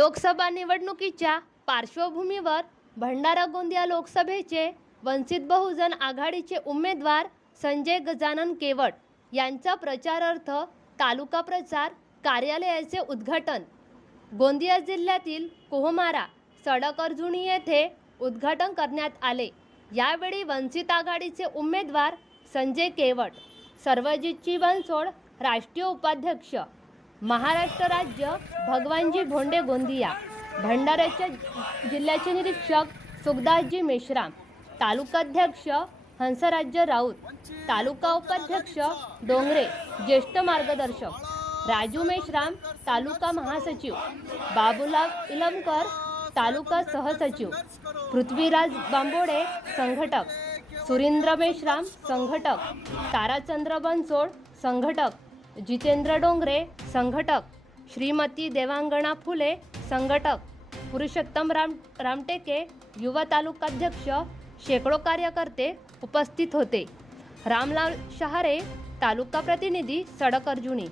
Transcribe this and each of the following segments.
लोकसभा निवडणुकीच्या पार्श्वभूमीवर भंडारा गोंदिया लोकसभेचे वंचित बहुजन आघाडीचे उमेदवार संजय गजानन केवट यांचा प्रचारार्थ तालुका प्रचार कार्यालयाचे उद्घाटन. गोंदिया जिल्ह्यातील कोहमारा सडक अर्जुनी येथे उद्घाटन करण्यात आले. यावेळी वंचित आघाडीचे उमेदवार संजय केवट सर्वजितची बनसोड राष्ट्रीय उपाध्यक्ष महाराष्ट्र राज्य भगवानजी भोंडे गोंदिया भंडाऱ्याच्या जिल्ह्याचे निरीक्षक सुखदासजी मेश्राम तालुकाध्यक्ष हंसराज्य राऊत तालुका उपाध्यक्ष डोंगरे ज्येष्ठ मार्गदर्शक राजू मेश्राम तालुका महासचिव बाबूलाल इलमकर तालुका सहसचिव पृथ्वीराज बांबोडे संघटक सुरेंद्र मेश्राम संघटक ताराचंद्र बनसोड संघटक जितेंद्र डोंगरे संघटक. श्रीमती देवांगणा फुले संघटक. पुरुषोत्तम राम रामटेके युवा तालुकाध्यक्ष शेकडो कार्यकर्ते उपस्थित होते. रामलाल शहारे तालुका प्रतिनिधी सडक अर्जुनी.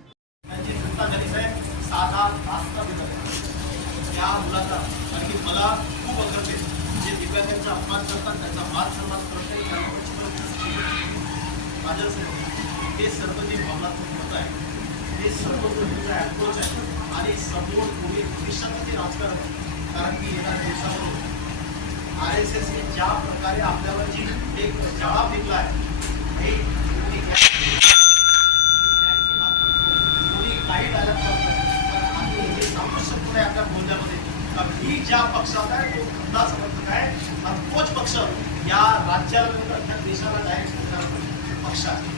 या मुलाचा मला खूप जे दिव्यांगांचा अपमान करतात त्यांचा मान सन्मान करत नाही त्यांना हे सर्व जे भावनात्मक मत आहे ते सर्व जो तुमचा अप्रोच आहे. आणि समोर पुढे भविष्यामध्ये राजकारण कारण की येणाऱ्या दिवसामध्ये आर एस एसने ज्या प्रकारे आपल्याला जी एक शाळा फेकला आहे हे एक कोणी काही डायलॉग करत आम्ही हे सांगू शकतो नाही आपल्या बोलण्यामध्ये का मी ज्या पक्षात आहे तो खंदा समर्थक आहे आणि तोच पक्ष या राज्याला नंतर देशाला डायरेक्ट पक्ष आहे.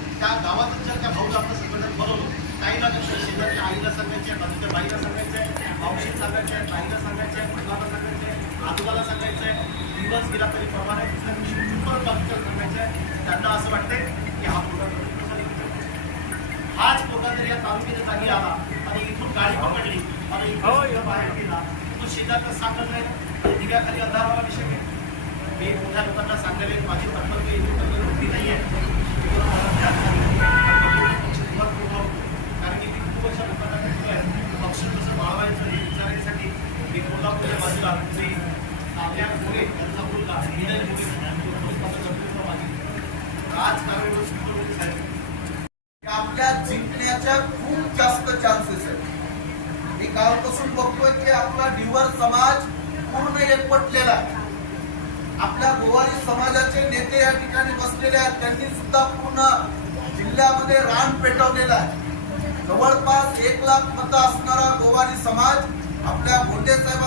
त्या गावातून जर त्या भाऊला आपलं संघटन बनवलं काहीला कसं शेजारच्या आईला सांगायचं आहे बाजूच्या बाईला सांगायचं आहे मावशीला सांगायचं आहे ताईला सांगायचं आहे मुलाला सांगायचं आजोबाला सांगायचं दिवस गेला तरी प्रमाणे परत सांगायचं. आहे त्यांना असं वाटतंय की हा प्रोग्राम हाच पोरगा जर या तालुक्याच्या जागी आला आणि इथून गाडी पकडली आणि इथून इथं बाहेर गेला तो शेजारचा साखर नाही. दिव्याखाली अंधाराला विषय मी मोठ्या लोकांना सांगलेले माझी तत्पर काही नोकरी नाही आहे कारण की मी खूप अशा लोकांना भेटलो आहे पक्ष कसं वाढवायचं हे विचारण्यासाठी मी कोल्हापूरच्या बाजूला आपल्या मुले त्यांचा मुलगा विनय राजकारण आपल्या जिंकण्याच्या खूप जास्त चान्सेस आहेत. मी कालपासून बघतोय की आपला डिवर समाज पूर्ण एकवटलेला आहे. आपल्या गोवारी समाजाचे नेते या ठिकाणी बसलेले आहेत. त्यांनी सुद्धा पूर्ण जिल्ह्यामध्ये रान पेटवलेला आहे. जवळपास एक लाख मतं असणारा गोवारी समाज आपल्या भोंडे साहेब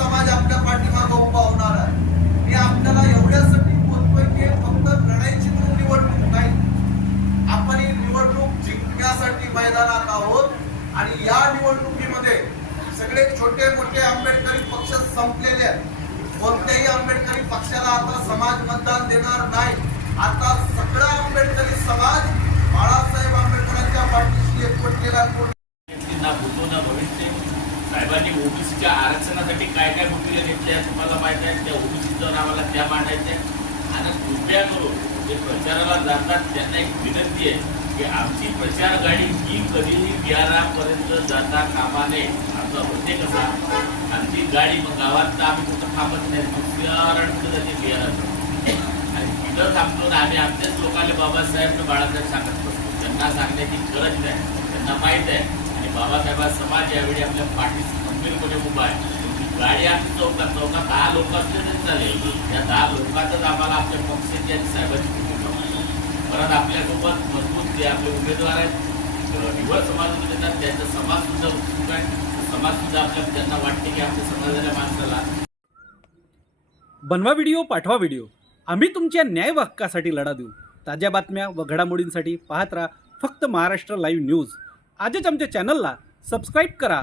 समाज आपल्या पाठीमागं उभा होणार आहे. मी आपल्याला एवढ्यासाठी बोलतोय की फक्त लढाईची निवडणूक नाही. आपण ही निवडणूक जिंकण्यासाठी मैदानात आहोत आणि या निवडणुकीमध्ये सगळे छोटे मोठे आंबेडकरी पक्ष संपलेले आहेत. कोणत्याही आंबेडकरी पक्षाला आता समाज मतदान देणार नाही. आता सगळा आंबेडकरी समाज बाळासाहेब आंबेडकरांच्या पाठीशी एकवट केला साहेबांनी ओबीसीच्या आरक्षणासाठी काय काय भूमिका घेतल्या तुम्हाला माहिती आहे त्या ओबीसीच्या नावाला त्या मांडायच्या आणि कृपया करून जे प्रचाराला जातात त्यांना एक विनंती आहे की आमची प्रचार गाडी ही कधीही बिहारापर्यंत जाता कामा नये आमचा होते कसा आमची गाडी मग गावात तर आम्ही कुठं थांबत नाही दुसऱ्याकडे जाते बिहारात. आणि तिथं थांबतो आणि आम्ही आमच्याच लोकांना बाबासाहेब बाळासाहेब सांगत असतो त्यांना सांगण्याची गरज नाही त्यांना माहीत आहे. आणि बाबासाहेबा समाज यावेळी आपल्या पाठीस खंबीरपणे उभा आहे. ती गाडी आमची चौकात चौकात दहा लोक असले तरी चालेल. या दहा लोकांतच आम्हाला आपल्या पक्षाची आणि साहेबांची भूमिका वाटते. परत आपल्यासोबत मजबूत जे आपले उमेदवार आहेत निवड समाजामध्ये येतात. त्यांचा समाज सुद्धा उत्सुक आहे. समाज सुद्धा आपल्या त्यांना वाटते की आमच्या समाजाच्या माणसाला बनवा व्हिडिओ पाठवा व्हिडिओ. आम्ही तुमच्या न्याय हक्कासाठी लढा देऊ. ताज्या बातम्या व घडामोडींसाठी पाहत राहा फक्त महाराष्ट्र लाईव्ह न्यूज आजच आमच्या चॅनलला सबस्क्राईब करा.